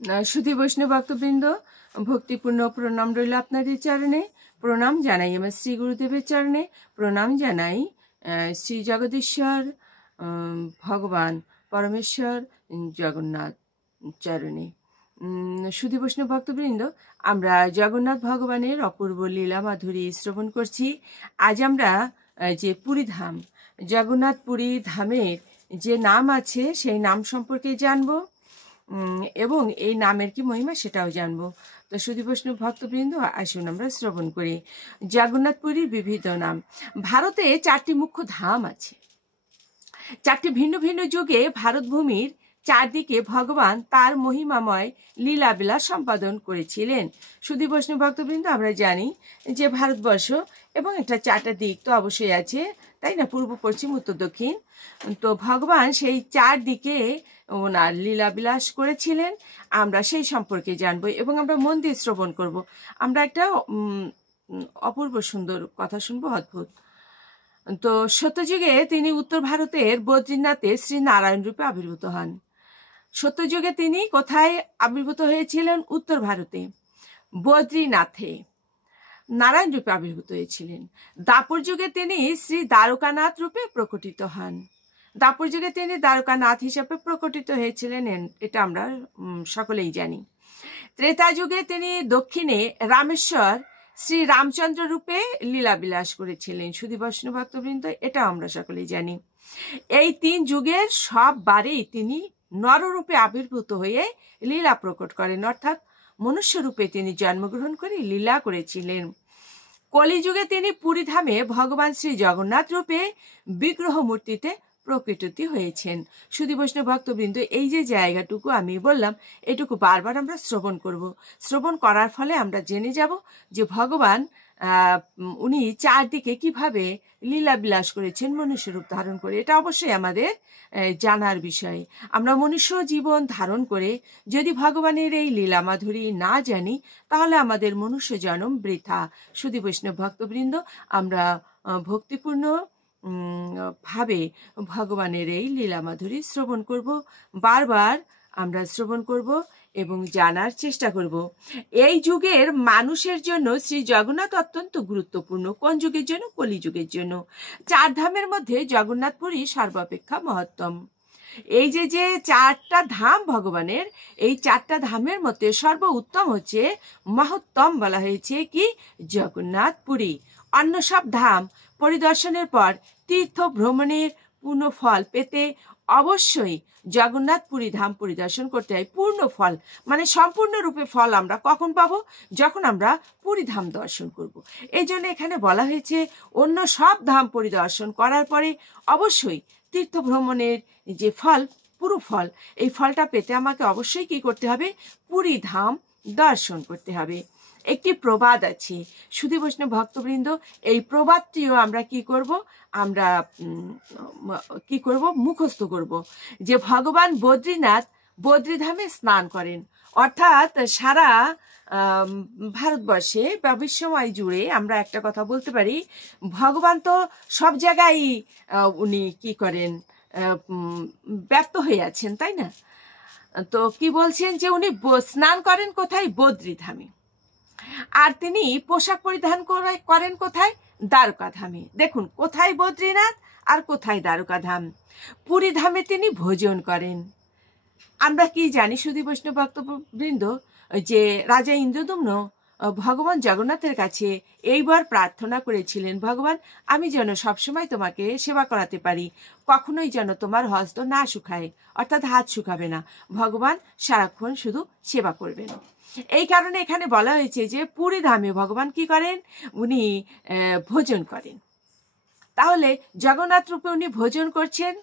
সুধী বৈষ্ণব ভক্তবৃন্দ, ভক্তিপূর্ণ প্রণাম রইল আপনাদের চরণে। প্রণাম জানাই আমার শ্রী গুরুদেবের চরণে। প্রণাম জানাই শ্রী জগদীশ্বর ভগবান পরমেশ্বর জগন্নাথ চরণে। সুধী বৈষ্ণব ভক্তবৃন্দ, আমরা জগন্নাথ ভগবানের অপূর্ব লীলা মাধুরী শ্রবণ করছি। আজ আমরা যে পুরীধাম, জগন্নাথ পুরী ধামের যে নাম আছে সেই নাম সম্পর্কে জানবো এবং এই নামের কি মহিমা সেটাও জানবো। তো সুধী বৈষ্ণব ভক্তবৃন্দ, আসুন আমরা শ্রবণ করি। জগন্নাথ পুরীর বিবিধ নাম। ভারতে 4টি মুখ্য ধাম আছে। 4টি ভিন্ন ভিন্ন যুগে ভারতভূমির চারদিকে ভগবান তার মহিমাময় লীলাবিলাস সম্পাদন করেছিলেন। সুধী বৈষ্ণব ভক্তবৃন্দ, আমরা জানি যে ভারতবর্ষ এবং এটা 4টা দিক তো অবশ্যই আছে, তাই না? পূর্ব, পশ্চিম, উত্তর, দক্ষিণ। তো ভগবান সেই 4 দিকে ওনার লীলাবিলাস করেছিলেন। আমরা সেই সম্পর্কে জানবো এবং আমরা মন দিয়ে শ্রবণ করব। আমরা একটা অপূর্ব সুন্দর কথা শুনবো, অদ্ভুত। তো সত্যযুগে তিনি উত্তর ভারতের বদ্রীনাথে শ্রী নারায়ণ রূপে আবির্ভূত হন। সত্যযুগে তিনি কোথায় আবির্ভূত হয়েছিলেন? উত্তর ভারতে বদ্রীনাথে নারায়ণ রূপে আবির্ভূত হয়েছিলেন। দাপর যুগে তিনি শ্রী দ্বারকানাথ রূপে প্রকটিত হন। দাপর যুগে তিনি দ্বারকানাথ হিসাবে প্রকটিত হয়েছিলেন, এটা আমরা সকলেই জানি। ত্রেতা যুগে তিনি দক্ষিণে রামেশ্বর শ্রী রামচন্দ্র রূপে লীলাবিলাস করেছিলেন। সুধী বৈষ্ণব ভক্তবৃন্দ, এটা আমরা সকলেই জানি। এই 3 যুগের সব বারেই তিনি নররূপে আবির্ভূত হয়ে লীলা প্রকট করেন, অর্থাৎ মনুষ্য রূপে তিনি জন্মগ্রহণ করে লীলা করেছিলেন। কলিযুগে তিনি পুরীধামে ভগবান শ্রী জগন্নাথ রূপে বিগ্রহ মূর্তিতে প্রকটিত হয়েছেন। সুধী বৈষ্ণব ভক্তবৃন্দ, এই যে জায়গাটুকু আমি বললাম, এটুকু বারবার আমরা শ্রবণ করব। শ্রবণ করার ফলে আমরা জেনে যাব যে ভগবান উনি 4 দিকে কিভাবে লীলা বিলাস করেছেন মনুষ্য রূপ ধারণ করে। এটা অবশ্যই আমাদের জানার বিষয়। আমরা মনুষ্য জীবন ধারণ করে যদি ভগবানের এই লীলা মাধুরী না জানি, তাহলে আমাদের মনুষ্য জন্ম বৃথা। সুধী বৈষ্ণব ভক্তবৃন্দ, আমরা ভক্তিপূর্ণ ভাবে ভগবানের এই লীলা মাধুরী শ্রবণ করব। বারবার আমরা শ্রবণ করব এবং জানার চেষ্টা করব। এই যুগের মানুষের জন্য শ্রী জগন্নাথ অত্যন্ত গুরুত্বপূর্ণ। কোন যুগের জন্য? কলিযুগের জন্য। 4 ধামের মধ্যে জগন্নাথপুরী সর্বাপেক্ষা মহত্তম। এই যে 4টা ধাম ভগবানের, এই 4টা ধামের মধ্যে সর্ব উত্তম হচ্ছে, মহত্তম বলা হয়েছে কি? জগন্নাথ পুরী। অন্য সব ধাম পরিদর্শনের পর তীর্থ ভ্রমণের পূর্ণ ফল পেতে অবশ্যই জগন্নাথ পুরী ধাম পরিদর্শন করতে হয়। পূর্ণ ফল মানে সম্পূর্ণরূপে ফল আমরা কখন পাবো? যখন আমরা পুরী ধাম দর্শন করব। এই জন্য এখানে বলা হয়েছে অন্য সব ধাম পরিদর্শন করার পরে অবশ্যই তীর্থ ভ্রমণের যে ফল, পুরো ফল, এই ফলটা পেতে আমাকে অবশ্যই কি করতে হবে? পুরী ধাম দর্শন করতে হবে। একটি প্রবাদ আছে সুধী বৈষ্ণব ভক্তবৃন্দ, এই প্রবাদটিও আমরা কি করব? আমরা মুখস্থ করব যে ভগবান বদ্রীনাথ বদ্রীধামে স্নান করেন। অর্থাৎ সারা ভারতবর্ষে বা বিশ্বময় জুড়ে আমরা একটা কথা বলতে পারি, ভগবান তো সব জায়গায় উনি কি করেন? ব্যপ্ত হয়ে আছেন, তাই না? তো কি বলছেন যে উনি স্নান করেন কোথায়? বদ্রীধামে। আর তিনি পোশাক পরিধান করেন কোথায়? দ্বারকা ধামে। দেখুন, কোথায় বদ্রীনাথ আর কোথায় দ্বারকা ধাম। পুরী ধামে তিনি ভোজন করেন। আমরা কি জানি সুধী বৈষ্ণব ভক্তবৃন্দ যে রাজা ইন্দ্রদম্ন ভগবান জগন্নাথের কাছে এইবার প্রার্থনা করেছিলেন, ভগবান, আমি যেন সবসময় তোমাকে সেবা করাতে পারি, কখনোই যেন তোমার হস্ত না শুকায়, অর্থাৎ হাত শুকাবে না। ভগবান সারাক্ষণ শুধু সেবা করবেন। এই কারণে এখানে বলা হয়েছে যে পুরী ধামে ভগবান কি করেন? উনি ভোজন করেন। তাহলে জগন্নাথ রূপে উনি ভোজন করছেন।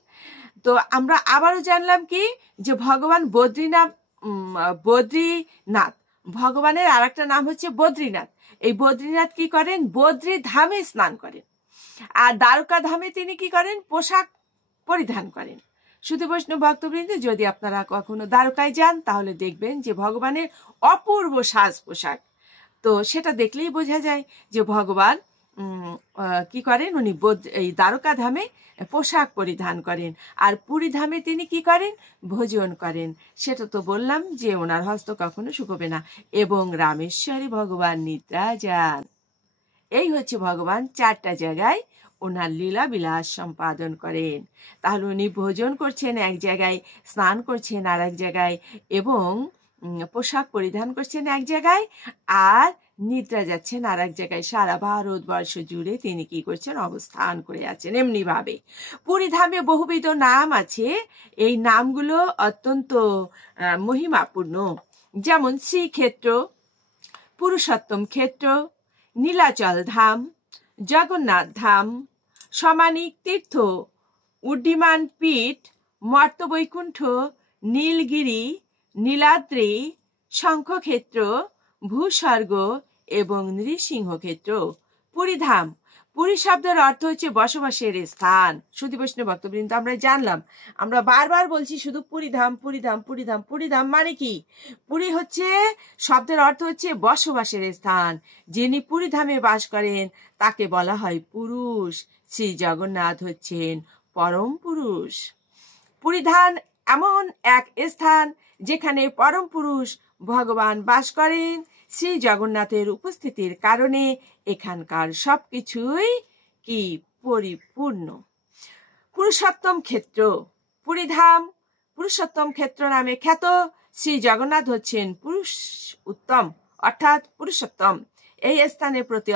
তো আমরা আবারও জানলাম কি যে ভগবান বদ্রীনাথ, ভগবানের আর একটা নাম হচ্ছে বদ্রীনাথ। এই বদ্রীনাথ কি করেন? বদ্রী ধামে স্নান করেন। আর দ্বারকা ধামে তিনি কি করেন? পোশাক পরিধান করেন। সুধী বৈষ্ণব ভক্তবৃন্দ, যদি আপনারা কখনো দ্বারকায় যান তাহলে দেখবেন যে ভগবানের অপূর্ব সাজ পোশাক। তো সেটা দেখলেই বোঝা যায় যে ভগবান কি করেন উনি এই দ্বারকা ধামে পোশাক পরিধান করেন, আর পুরী ধামে তিনি কি করেন, ভোজন করেন। সেটা তো বললাম যে ওনার হস্ত কখনো শুকোবে না। এবং রামেশ্বরে ভগবান নিদ্রা যান। এই হচ্ছে ভগবান 4টা জায়গায় ওনার লীলা বিলাস সম্পাদন করেন। তাহলে উনি ভোজন করছেন এক জায়গায়, স্নান করছেন আর এক জায়গায়, এবং পোশাক পরিধান করছেন এক জায়গায়, আর নিদ্রা যাচ্ছেন আর এক জায়গায়। সারা ভারতবর্ষ জুড়ে তিনি কি করছেন, অবস্থান করে আছেন। এমনিভাবে পুরীধামে বহুবিধ নাম আছে। এই নামগুলো অত্যন্ত মহিমাপূর্ণ। যেমন শ্রীক্ষেত্র, পুরুষোত্তম ক্ষেত্র, নীলাচল ধাম, জগন্নাথ ধাম, সমানিক তীর্থ, উড্ডীমান পীঠ, মর্তবৈকুণ্ঠ, নীলগিরি, নীলাদ্রি, শঙ্খক্ষেত্র, ভূস্বর্গ এবং নৃসিংহক্ষেত্র। পুরীধাম, পুরী শব্দের অর্থ হচ্ছে বসবাসের স্থান। সুধী বৈষ্ণব ভক্তবৃন্দ, আমরা জানলাম, আমরা বারবার বলছি শুধু পুরীধাম পুরীধাম পুরীধাম। পুরীধাম মানে কি? পুরী হচ্ছে শব্দের অর্থ হচ্ছে বসবাসের স্থান। যিনি পুরীধামে বাস করেন তাকে বলা হয় পুরুষ। শ্রী জগন্নাথ হচ্ছেন পরম পুরুষ। পুরীধাম এমন এক স্থান যেখানে পরম পুরুষ ভগবান বাস করেন। শ্রী জগন্নাথের উপস্থিতির কারণে এখানকার সবকিছুই কি পরিপূর্ণ। পুরুষোত্তম ক্ষেত্র, পুরীধাম পুরুষোত্তম ক্ষেত্র নামে খ্যাত। শ্রী জগন্নাথ হচ্ছেন পুরুষ উত্তম, অর্থাৎ পুরুষোত্তম। এই স্থানের প্রতি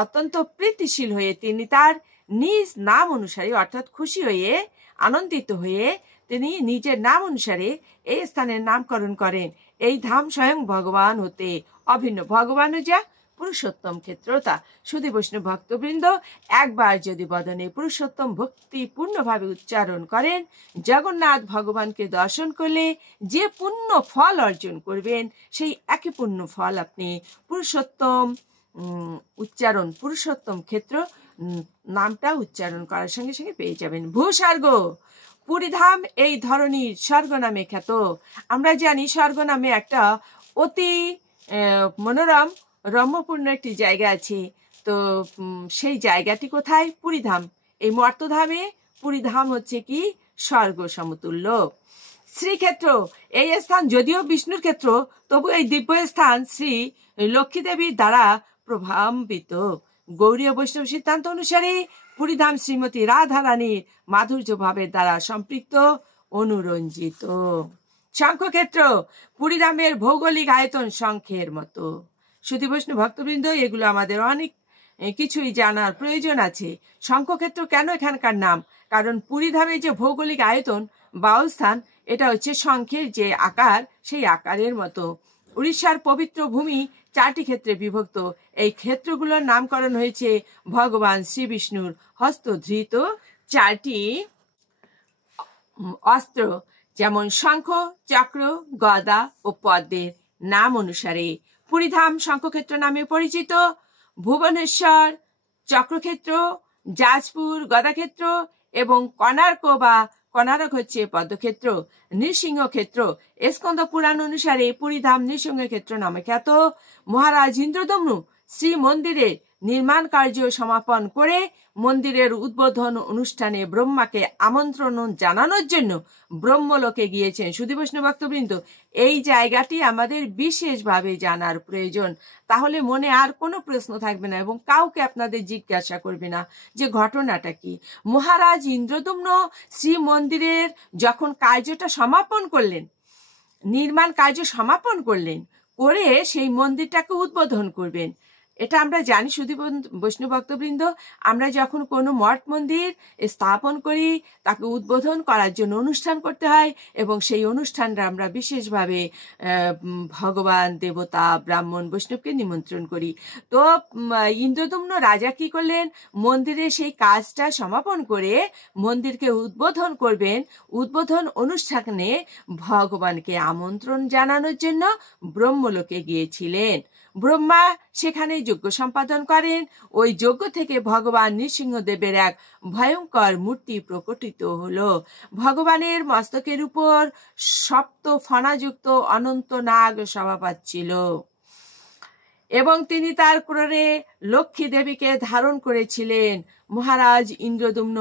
অত্যন্ত প্রীতিশীল হয়ে তিনি তার নিজ নাম অনুসারে, অর্থাৎ খুশি হয়ে, আনন্দিত হয়ে তিনি নিজের নাম অনুসারে এই স্থানের নামকরণ করেন। এই ধাম স্বয়ং ভগবান হতে অভিন্ন। ভগবানও যা, পুরুষোত্তম ক্ষেত্রতা। সুধী বৈষ্ণব ভক্তবৃন্দ, একবার যদি বদনে পুরুষোত্তম ভক্তিপূর্ণভাবে উচ্চারণ করেন, জগন্নাথ ভগবানকে দর্শন করলে যে পুণ্য ফল অর্জন করবেন, সেই একই পুণ্য ফল আপনি পুরুষোত্তম উচ্চারণ, পুরুষোত্তম ক্ষেত্র নামটা উচ্চারণ করার সঙ্গে সঙ্গে পেয়ে যাবেন। ভূস্বর্গ, পুরীধাম এই ধরনীর স্বর্গ নামে খ্যাত। আমরা জানি স্বর্গ নামে একটা অতি মনোরম রম্যপূর্ণ একটি জায়গা আছে। তো সেই জায়গাটি কোথায়? পুরীধাম। এই মর্তধামে পুরীধাম হচ্ছে কি স্বর্গ সমতুল্য। শ্রীক্ষেত্র, এই স্থান যদিও বিষ্ণুর ক্ষেত্র, তবু এই দিব্য স্থান শ্রী লক্ষ্মী দেবীর দ্বারা প্রভাবিত। গৌড়ীয় বৈষ্ণব সিদ্ধান্ত অনুসারে পুরীধাম শ্রীমতী রাধা রানীর মাধুর্য ভাবের দ্বারা সম্পৃক্ত, অনুরঞ্জিত। শঙ্খক্ষেত্র, পুরীধামের ভৌগোলিক আয়তন শঙ্খের মতো। সুধী বৈষ্ণব ভক্তবৃন্দ, এগুলো আমাদের অনেক কিছুই জানার প্রয়োজন আছে। শঙ্খক্ষেত্র কেন এখানকার নাম? কারণ পুরীধামের যে ভৌগোলিক আয়তন বা অবস্থান, এটা হচ্ছে শঙ্খের যে আকার, সেই আকারের মতো। উড়িষ্যার পবিত্র ভূমি 4টি ক্ষেত্রে বিভক্ত। এই ক্ষেত্রগুলোর নামকরণ হয়েছে ভগবান শ্রী বিষ্ণুর হস্তধৃত 4টি অস্ত্র, যেমন শঙ্খ, চক্র, গদা ও পদ্মের নাম অনুসারে। পুরীধাম শঙ্খক্ষেত্র নামে পরিচিত। ভুবনেশ্বর চক্রক্ষেত্র, যাজপুর গদাক্ষেত্র এবং কনারক হচ্ছে পদ্মক্ষেত্র। নৃসিংহক্ষেত্র, স্কন্দ পুরাণ অনুসারে পুরীধাম নৃসিংহক্ষেত্র নামে খ্যাত। মহারাজ ইন্দ্রদম্নু শ্রী মন্দিরের নির্মাণ কার্য সমাপন করে মন্দিরের উদ্বোধন অনুষ্ঠানে ব্রহ্মাকে আমন্ত্রণ জানানোর জন্য ব্রহ্মলোকে গিয়েছেন। সুধী বৈষ্ণব ভক্তবৃন্দ, এই জায়গাটি আমাদের বিশেষভাবে জানার প্রয়োজন। তাহলে মনে আর কোনো প্রশ্ন থাকবে না এবং কাউকে আপনাদের জিজ্ঞাসা করবে না যে ঘটনাটা কি। মহারাজ ইন্দ্রদম্ন শ্রী মন্দিরের যখন কার্যটা সমাপন করলেন, নির্মাণ কার্য সমাপন করলেন, করে সেই মন্দিরটাকে উদ্বোধন করবেন। এটা আমরা জানি সুধী বৈষ্ণব ভক্তবৃন্দ, আমরা যখন কোনো মঠ মন্দির স্থাপন করি, তাকে উদ্বোধন করার জন্য অনুষ্ঠান করতে হয় এবং সেই অনুষ্ঠানটা আমরা বিশেষভাবে ভগবান, দেবতা, ব্রাহ্মণ, বৈষ্ণবকে নিমন্ত্রণ করি। তো ইন্দ্রদম্ন রাজা কি করলেন? মন্দিরে সেই কাজটা সমাপন করে মন্দিরকে উদ্বোধন করবেন। উদ্বোধন অনুষ্ঠানে ভগবানকে আমন্ত্রণ জানানোর জন্য ব্রহ্মলোকে গিয়েছিলেন। ব্রহ্মা সেখানে যজ্ঞ সম্পাদন করেন। ওই যজ্ঞ থেকে ভগবান নৃসিংহদেবের এক ভয়ঙ্কর মূর্তি প্রকটিত হলো। ভগবানের মস্তকের উপর সপ্ত ফণাযুক্ত অনন্ত নাগ শোভা পাচ্ছিল। এবং তিনি তার ক্রোড়ে লক্ষ্মী দেবীকে ধারণ করেছিলেন। মহারাজ ইন্দ্রদুম্ন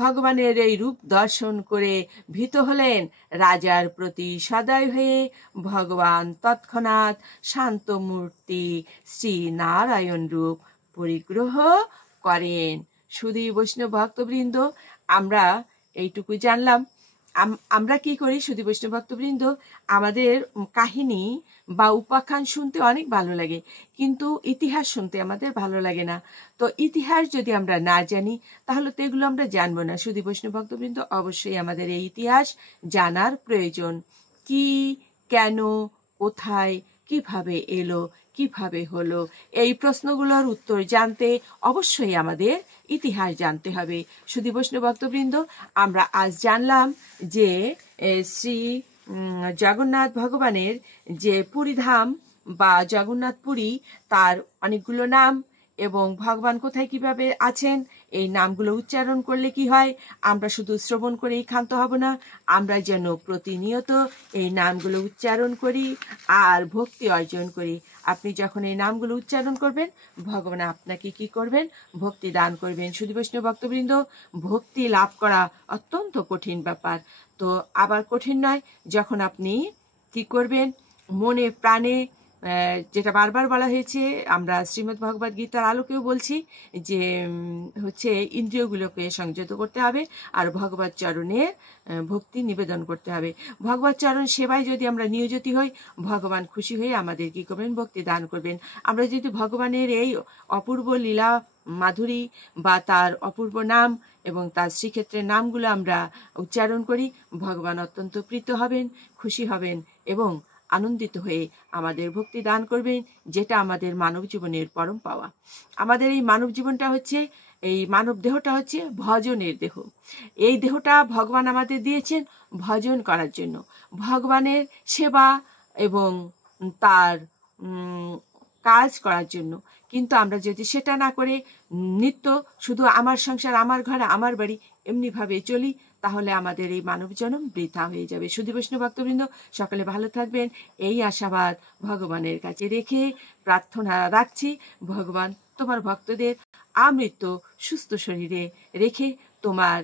ভগবানের এই রূপ দর্শন করে ভীত হলেন। রাজার প্রতি সদয় হয়ে ভগবান তৎক্ষণাৎ শান্ত মূর্তি শ্রী নারায়ণ রূপ পরিগ্রহ করেন। শুধু বৈষ্ণব ভক্তবৃন্দ, আমরা এইটুকু জানলাম। আমরা কি করি শুধু বৈষ্ণব ভক্তবৃন্দ, আমাদের কাহিনী বা উপাখ্যান শুনতে অনেক ভালো লাগে, কিন্তু ইতিহাস শুনতে আমাদের ভালো লাগে না। তো ইতিহাস যদি আমরা না জানি তাহলে তো এগুলো আমরা জানবো না। শুধু বৈষ্ণব ভক্তবৃন্দ, অবশ্যই আমাদের এই ইতিহাস জানার প্রয়োজন। কি, কেন, কোথায়, কিভাবে এলো, কিভাবে হলো, এই প্রশ্নগুলোর উত্তর জানতে অবশ্যই আমাদের ইতিহাস জানতে হবে। শুধু বৈষ্ণব ভক্তবৃন্দ, আমরা আজ জানলাম যে শ্রী জগন্নাথ ভগবানের যে পুরীধাম বা জগন্নাথ পুরী, তার অনেকগুলো নাম এবং ভগবান কোথায় কিভাবে আছেন, এই নামগুলো উচ্চারণ করলে কি হয়, আমরা শুধু শ্রবণ করেই ক্ষান্ত হব না, আমরা যেন প্রতিনিয়ত এই নামগুলো উচ্চারণ করি আর ভক্তি অর্জন করি। আপনি যখন এই নামগুলো উচ্চারণ করবেন, ভগবান আপনাকে কি করবেন, ভক্তি দান করবেন। শুধু বৈষ্ণব ভক্তবৃন্দ, ভক্তি লাভ করা অত্যন্ত কঠিন ব্যাপার। তো আবার কঠিন নয়, যখন আপনি কি করবেন, মনে প্রাণে, যেটা বারবার বলা হয়েছে, আমরা শ্রীমদ্ ভগবদ গীতার আলোকেও বলছি যে হচ্ছে ইন্দ্রিয়গুলোকে সংযত করতে হবে আর ভগবত চরণে ভক্তি নিবেদন করতে হবে। ভগবত চরণ সেবায় যদি আমরা নিয়োজিত হই, ভগবান খুশি হয়ে আমাদের কি করবেন, ভক্তি দান করবেন। আমরা যদি ভগবানের এই অপূর্ব লীলা মাধুরী বা তার অপূর্ব নাম এবং তার শ্রীক্ষেত্রের নামগুলো আমরা উচ্চারণ করি, ভগবান অত্যন্ত প্রীত হবেন, খুশি হবেন এবং আনন্দিত হয়ে আমাদের ভক্তি দান করবেন, যেটা আমাদের মানব জীবনের পরম পাওয়া। আমাদের এই মানব জীবনটা হচ্ছে, এই মানব দেহটা হচ্ছে ভজনের দেহ। এই দেহটা ভগবান আমাদের দিয়েছেন ভজন করার জন্য, ভগবানের সেবা এবং তার কাজ করার জন্য। কিন্তু আমরা যদি সেটা না করে নিত্য শুধু আমার সংসার, আমার ঘর, আমার বাড়ি এমনিভাবে চলি, তাহলে আমাদের এই মানব জন্ম বৃথা হয়ে যাবে। শুধু বৈষ্ণব ভক্তবৃন্দ, সকলে ভালো থাকবেন এই আশাবাদ ভগবানের কাছে রেখে প্রার্থনা রাখছি, ভগবান তোমার ভক্তদের আমৃত্য সুস্থ শরীরে রেখে তোমার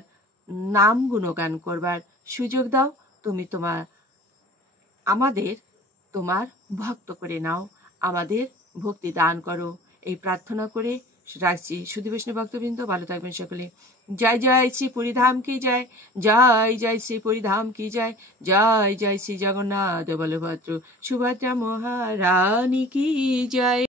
নাম গুণগান করবার সুযোগ দাও। তুমি আমাদের তোমার ভক্ত করে নাও, আমাদের ভক্তি দান করো, এই প্রার্থনা করে রাখছি। শুধু বৈষ্ণব ভক্তবৃন্দ, ভালো থাকবেন সকলে। জয় জয় শ্রী পুরীধাম কি জয়, জয় জয় শ্রী পুরীধাম কি জয়, জয় জয় শ্রী জগন্নাথ বলভদ্র সুভদ্রা মহারানী কি জয়।